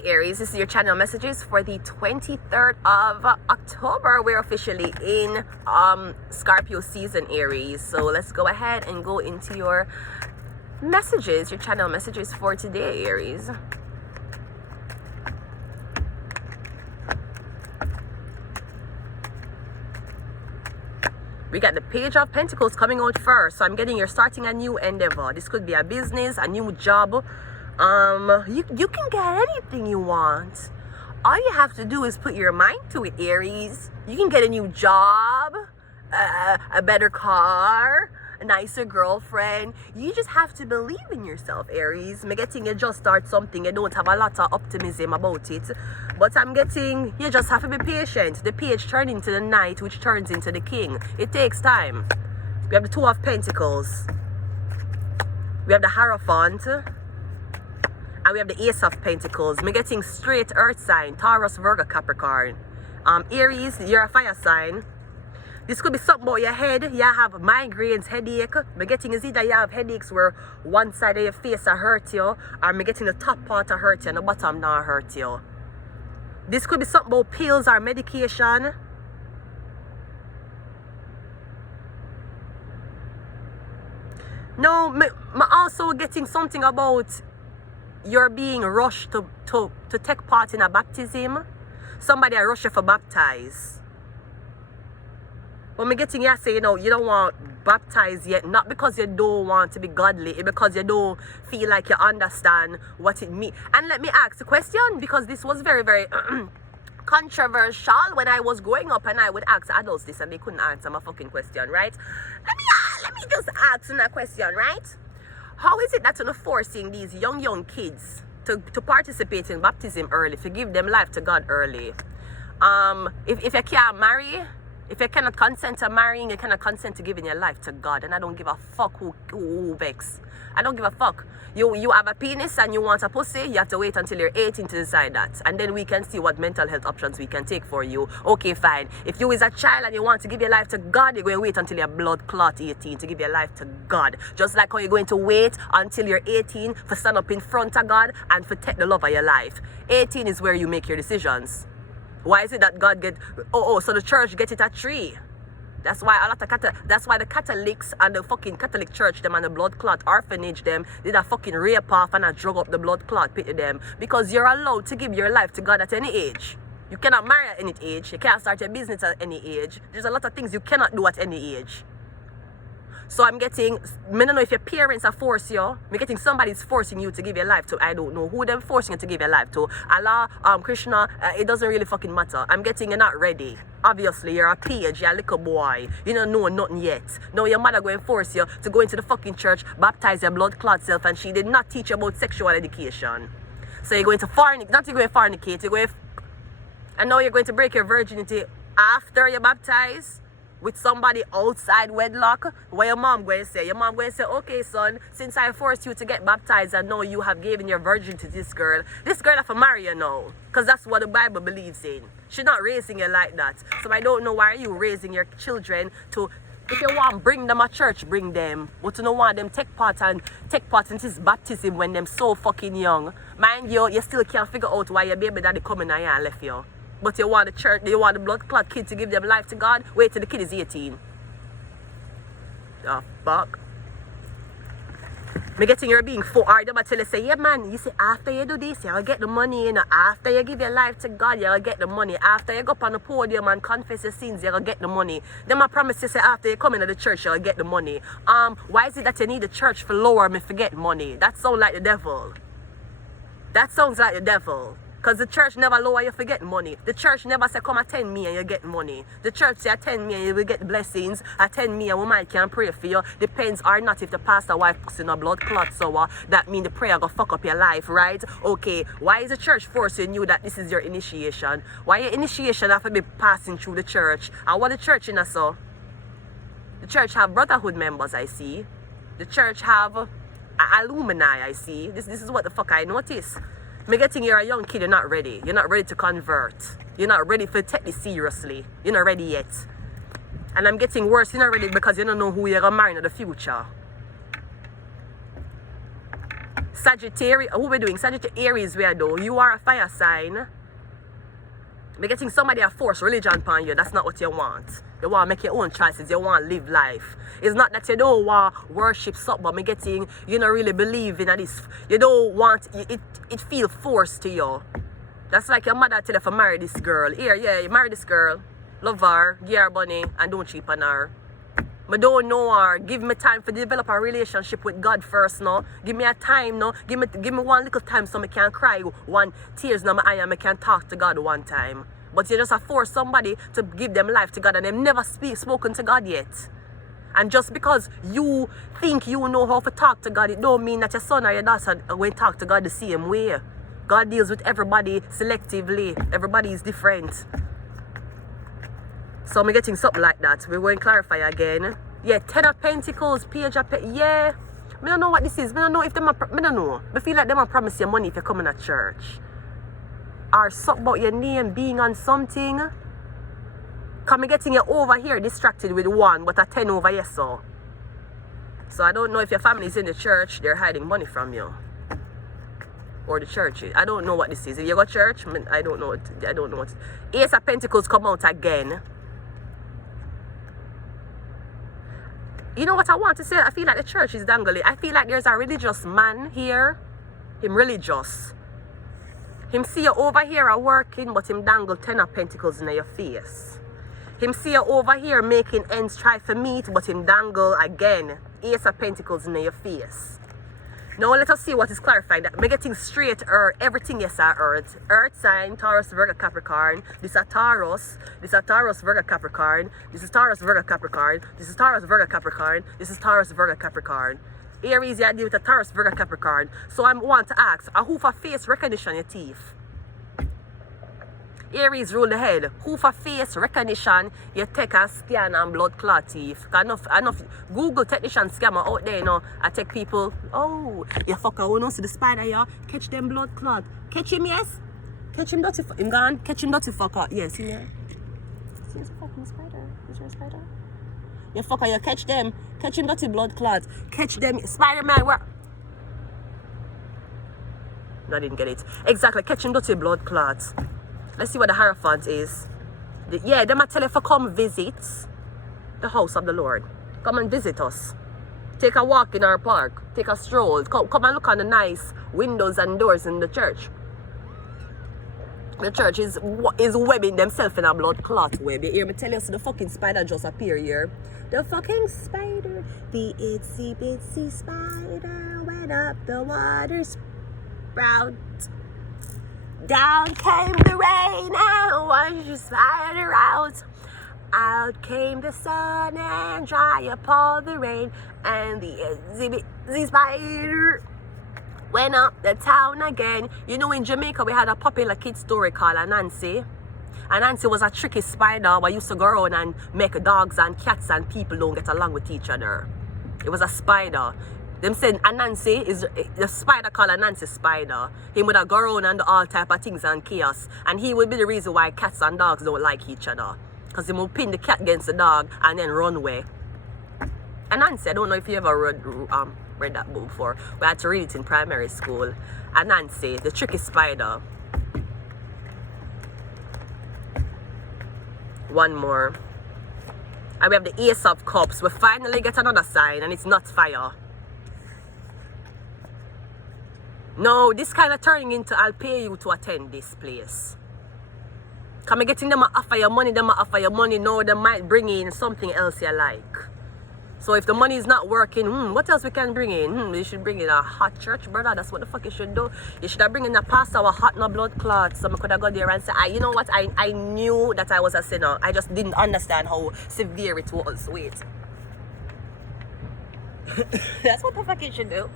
Hi Aries, this is your channel messages for the 23rd of October. We're officially in Scorpio season, Aries. So let's go ahead and go into your messages, your channel messages for today, Aries. We got the Page of Pentacles coming out first. So I'm getting you're starting a new endeavor. This could be a business, a new job. You can get anything you want. All you have to do is put your mind to it, Aries. You can get a new job, a better car, a nicer girlfriend. You just have to believe in yourself, Aries. I'm getting you just start something. You don't have a lot of optimism about it. But I'm getting you just have to be patient. The page turns into the knight, which turns into the king. It takes time. We have the Two of Pentacles. We have the Hierophant. And we have the Ace of Pentacles. I'm getting straight earth sign, Taurus, Virgo, Capricorn. Aries, you're a fire sign. This could be something about your head. You have migraines, headache. I'm getting is either you have headaches where one side of your face hurt you, or I'm getting the top part hurt you and the bottom not hurt you. This could be something about pills or medication. No, I'm also getting something about you're being rushed to take part in a baptism. Somebody rush you for baptize. But I'm getting you say, you know, you don't want baptized yet, not because you don't want to be godly, it's because you don't feel like you understand what it means. And let me ask a question, because this was very, very controversial when I was growing up, and I would ask adults this and they couldn't answer my fucking question, right? Let me just ask that question, right? How is it that you're forcing these young kids to participate in baptism early, to give them life to God early? If you can't marry, if you cannot consent to marrying, you cannot consent to giving your life to God. And I don't give a fuck who vex. I don't give a fuck. You have a penis and you want a pussy, you have to wait until you're 18 to decide that. And then we can see what mental health options we can take for you. Okay, fine. If you is a child and you want to give your life to God, you're going to wait until you're blood clot 18 to give your life to God. Just like how you're going to wait until you're 18 for stand up in front of God and for take the love of your life. 18 is where you make your decisions. Why is it that God get... so the church get it at 3. That's why that's why the Catholics and the fucking Catholic church, them and the blood clot orphanage, them did a fucking rape off and a drug up the blood clot pity them. Because you're allowed to give your life to God at any age. You cannot marry at any age. You can't start your business at any age. There's a lot of things you cannot do at any age. So I'm getting, I don't know if your parents are forcing you. I'm getting somebody's forcing you to give your life to. I don't know who them forcing you to give your life to. Allah, Krishna, it doesn't really fucking matter. I'm getting you're not ready. Obviously, you're a page, you're a little boy. You don't know nothing yet. Now your mother going to force you to go into the fucking church, baptize your blood clot self, and she did not teach you about sexual education. So you're going to fornicate, not you're going to fornicate, you're going to, and now you're going to break your virginity after you baptize with somebody outside wedlock. What your mom going to say? Your mom going to say, okay son, since I forced you to get baptized and now you have given your virgin to this girl have to marry you now. Because that's what the Bible believes in. She's not raising you like that. So I don't know why are you raising your children to, if you want bring them a church, bring them. But you don't want them take part in this baptism when them so fucking young. Mind you, you still can't figure out why your baby daddy coming and you and left you. But you want the church, you want the blood clot kid to give them life to God? Wait till the kid is 18. The fuck? Me getting you're being for hard, but tell you say, yeah man, you say after you do this, you'll get the money, you know. After you give your life to God, you'll get the money. After you go up on the podium and confess your sins, you'll get the money. Then I promise you say after you come into the church, you'll get the money. Why is it that you need the church for lower me for get money? That sounds like the devil. That sounds like the devil. Because the church never lower you for getting money. The church never say come attend me and you get money. The church say attend me and you will get blessings. Attend me and woman can pray for you. Depends or not if the pastor wife puts in a blood clot sour. That mean the prayer go fuck up your life, right? Okay, why is the church forcing you that this is your initiation? Why your initiation have to be passing through the church? And what the church in so? The church have brotherhood members, I see. The church have alumni, I see. This is what the fuck I notice. Me getting you're a young kid, you're not ready. You're not ready to convert. You're not ready to take this seriously. You're not ready yet. And I'm getting worse, you're not ready because you don't know who you're going to marry in the future. Sagittarius, who we doing? Sagittarius, Aries, we are doing. You are a fire sign. We're getting somebody to force religion upon you. That's not what you want. You want to make your own choices. You want to live life. It's not that you don't want to worship something, but me getting, you don't really believe in this. You don't want, it feels forced to you. That's like your mother tell you to marry this girl. Here, yeah, you marry this girl. Love her, give her money, and don't cheat on her. I don't know her. Give me time to develop a relationship with God first, no. Give me a time, no. Give me one little time so I can cry one tears in my eye and I can talk to God one time. But you just have force somebody to give them life to God and they've never spoken to God yet. And just because you think you know how to talk to God, it don't mean that your son or your daughter will talk to God the same way. God deals with everybody selectively. Everybody is different. So I'm getting something like that. We're going to clarify again. Yeah, 10 of Pentacles, Page of Pentacles. Yeah. I don't know what this is. I don't know if them I don't know. I feel like them promise you money if you're coming to church. Or something about your name being on something. Come getting you over here distracted with 1, but a 10 over here, so. So I don't know if your family is in the church, they're hiding money from you. Or the church. I don't know what this is. If you go to church, I don't know. I don't know what. Ace of Pentacles come out again. You know what I want to say? I feel like the church is dangling. I feel like there's a religious man here. Him religious. Him see you over here are working, but him dangle 10 of Pentacles in your face. Him see you over here making ends try for meet, but him dangle again Ace of Pentacles in your face. Now let us see what is clarified. We're getting straight everything yes are Earth. Earth sign, Taurus, Virgo, Capricorn. This is Taurus. This is Taurus, Virgo, Capricorn. This is Taurus, Virgo, Capricorn. This is Taurus, Virgo, Capricorn. This is Taurus, Virgo, Capricorn. Aries, you deal with a Taurus, Virgo, Capricorn. So I want to ask, who for face recognition your teeth? Aries rule the head. Who for face recognition, you take a scan and blood clot teeth. Enough Google technician scammer out there, you know. I take people, oh, you fucker, we don't see the spider here. Catch them blood clot. Catch him, yes? Catch him dirty fucker. Him gone. Catch him dirty fucker. Yes, yeah. See the fucking spider. Is there a spider? You fucker, you catch them. Catch him dirty blood clot. Catch them. Spider-Man, where? No, I didn't get it. Exactly, catch him dirty blood clots. Let's see what the Hierophant is. Yeah, them I tell you to come visit the house of the Lord. Come and visit us. Take a walk in our park. Take a stroll. Come and look on the nice windows and doors in the church. The church is webbing themselves in a blood clot web. You hear me tell you, so the fucking spider just appear here. The fucking spider, the itsy bitsy spider went up the water sprout. Down came the rain and washed the spider out. Out came the sun and dry up all the rain. And the itsy spider went up the town again. You know, in Jamaica we had a popular kid story called Anansi. Anansi was a tricky spider who used to go around and make dogs and cats and people don't get along with each other. It was a spider. Them saying Anansi is the spider called Anansi spider. He would have go around and do all type of things and chaos. And he would be the reason why cats and dogs don't like each other. Because he would pin the cat against the dog and then run away. Anansi, I don't know if you ever read that book before. We had to read it in primary school. Anansi, the tricky spider. One more. And we have the Ace of Cups. We finally get another sign and it's not fire. No, this kind of turning into I'll pay you to attend this place. Come getting them offer your money, no, they might bring in something else you like. So if the money is not working, what else we can bring in? You should bring in a hot church, brother. That's what the fuck you should do. You should have bring in a pastor with hot no blood clots. So I could have gone there and say, you know what, I knew that I was a sinner. I just didn't understand how severe it was. Wait. That's what the fuck you should do.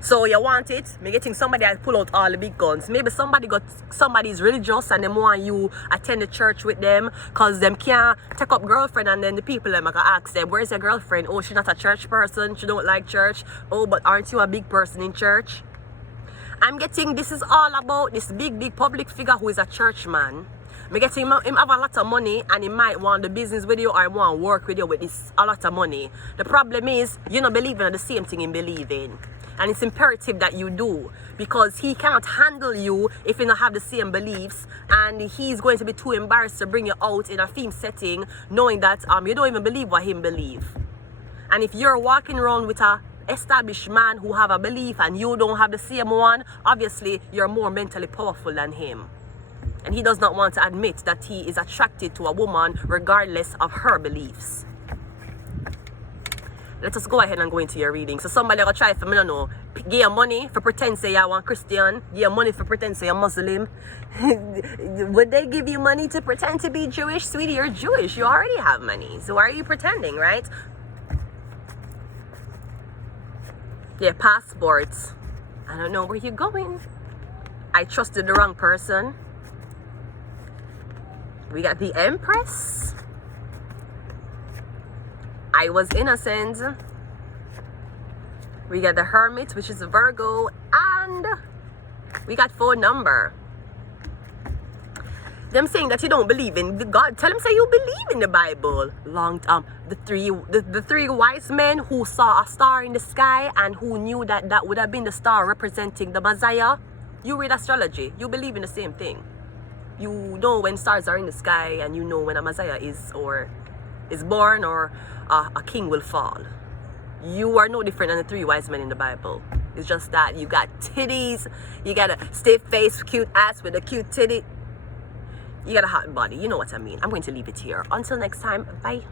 So you want it? Me getting somebody that pull out all the big guns. Maybe somebody's religious and they want you attend the church with them because them can't take up girlfriend, and then the people them gonna ask them, where's your girlfriend? Oh, she's not a church person, she don't like church. Oh, but aren't you a big person in church? I'm getting this is all about this big public figure who is a church man. Me getting him have a lot of money and he might want the business with you or want to work with you with this a lot of money. The problem is you don't believe in the same thing he believe in. And it's imperative that you do, because he cannot handle you if you don't have the same beliefs, and he's going to be too embarrassed to bring you out in a theme setting knowing that you don't even believe what him believe. And if you're walking around with a established man who have a belief and you don't have the same one, obviously you're more mentally powerful than him. And he does not want to admit that he is attracted to a woman regardless of her beliefs. Let us go ahead and go into your reading. So somebody will try for me, no, give you money for pretend say you want Christian, give you money for pretend say you're Muslim. Would they give you money to pretend to be Jewish? Sweetie, you're Jewish. You already have money. So why are you pretending, right? Yeah, passports. I don't know where you're going. I trusted the wrong person. We got the Empress. I was innocent. We got the Hermit, which is a Virgo, and we got phone number. Them saying that you don't believe in God. Tell them say you believe in the Bible. The three wise men who saw a star in the sky and who knew that that would have been the star representing the Messiah. You read astrology. You believe in the same thing. You know when stars are in the sky, and you know when a Messiah is born, or a king will fall. You are no different than the three wise men in the Bible. It's just that you got titties, you got a stiff face, cute ass with a cute titty. You got a hot body. You know what I mean. I'm going to leave it here. Until next time, bye.